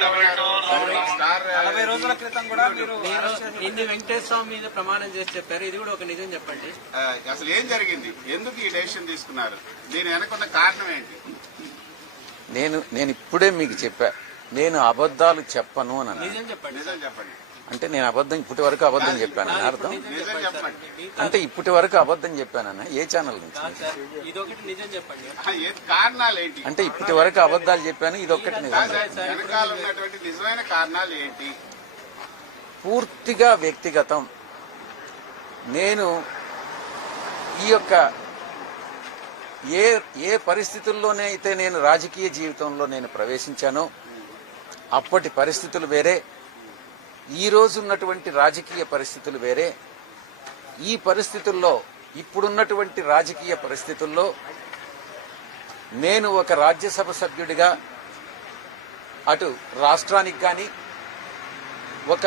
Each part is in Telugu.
40 రోజుల క్రితం కూడా మీరు ఇంది వెంకటేశ్వర మీద ప్రమాణం చేసి చెప్పారు. ఇది కూడా ఒక నిజం చెప్పండి. అసలు ఏం జరిగింది? ఎందుకు ఈ డెసిషన్ తీసుకున్నారు? దీని వెనకున్న కారణం ఏంటి? నేను ఇప్పుడే మీకు చెప్పా, నేను అబద్ధాలు చెప్పను అని. నిజం చెప్పండి. నిజం చెప్పండి. అంటే నేను ఇప్పటి వరకు అబద్ధం చెప్పానని అర్థం? నిజం చెప్పండి. అంటే ఇప్పటి వరకు అబద్ధం చెప్పానన్న ఏ ఛానల్ నుంచి? ఇదొకటి నిజం చెప్పండి. కారణాలు ఏంటి? అంటే ఇప్పటి వరకు అబద్ధాలు చెప్పాను, ఇదొక్కటి నిజం. వెనకాల ఉన్నటువంటి నిజమైన కారణాలు ఏంటి? పూర్తిగా వ్యక్తిగతం. నేను ఈ యొక్క ఏ పరిస్థితుల్లోనే అయితే నేను రాజకీయ జీవితంలో నేను ప్రవేశించానో అప్పటి పరిస్థితులు వేరే, ఈ రోజు ఉన్నటువంటి రాజకీయ పరిస్థితులు వేరే. ఈ పరిస్థితుల్లో, ఇప్పుడున్నటువంటి రాజకీయ పరిస్థితుల్లో నేను ఒక రాజ్యసభ సభ్యుడిగా అటు రాష్ట్రానికి కానీ, ఒక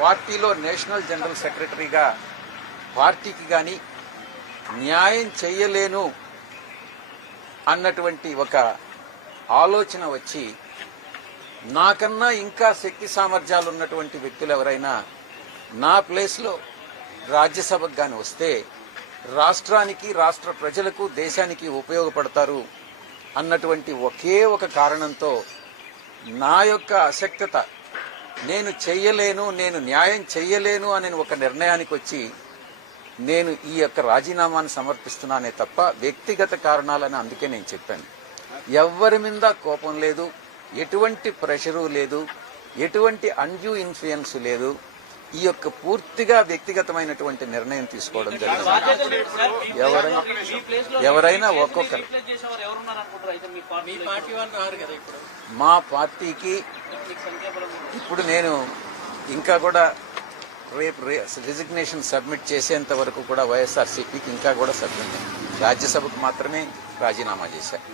పార్టీలో నేషనల్ జనరల్ సెక్రటరీగా పార్టీకి కానీ న్యాయం చేయలేను అన్నటువంటి ఒక ఆలోచన వచ్చి, నాకన్నా ఇంకా శక్తి సామర్థ్యాలు ఉన్నటువంటి వ్యక్తులు ఎవరైనా నా ప్లేస్లో రాజ్యసభకు గాని వస్తే రాష్ట్రానికి, రాష్ట్ర ప్రజలకు, దేశానికి ఉపయోగపడతారు అన్నటువంటి ఒకే ఒక కారణంతో నా యొక్క అశక్తత, నేను చెయ్యలేను, నేను న్యాయం చెయ్యలేను అనే ఒక నిర్ణయానికి వచ్చి నేను ఈ యొక్క రాజీనామాను సమర్పిస్తున్నానే తప్ప వ్యక్తిగత కారణాలని అందుకే నేను చెప్పాను. ఎవ్వరి మీద కోపం లేదు, ఎటువంటి ప్రెషరు లేదు, ఎటువంటి అన్డ్యూ ఇన్ఫ్లుయెన్స్ లేదు. ఈ యొక్క పూర్తిగా వ్యక్తిగతమైనటువంటి నిర్ణయం తీసుకోవడం జరిగింది. ఎవరైనా ఒక్కొక్కరు మా పార్టీకి ఇప్పుడు నేను ఇంకా కూడా రేపు రిజిగ్నేషన్ సబ్మిట్ చేసేంత వరకు కూడా వైఎస్ఆర్సీపీకి ఇంకా కూడా సభ్యుని రాజ్యసభకు మాత్రమే రాజీనామా చేశారు.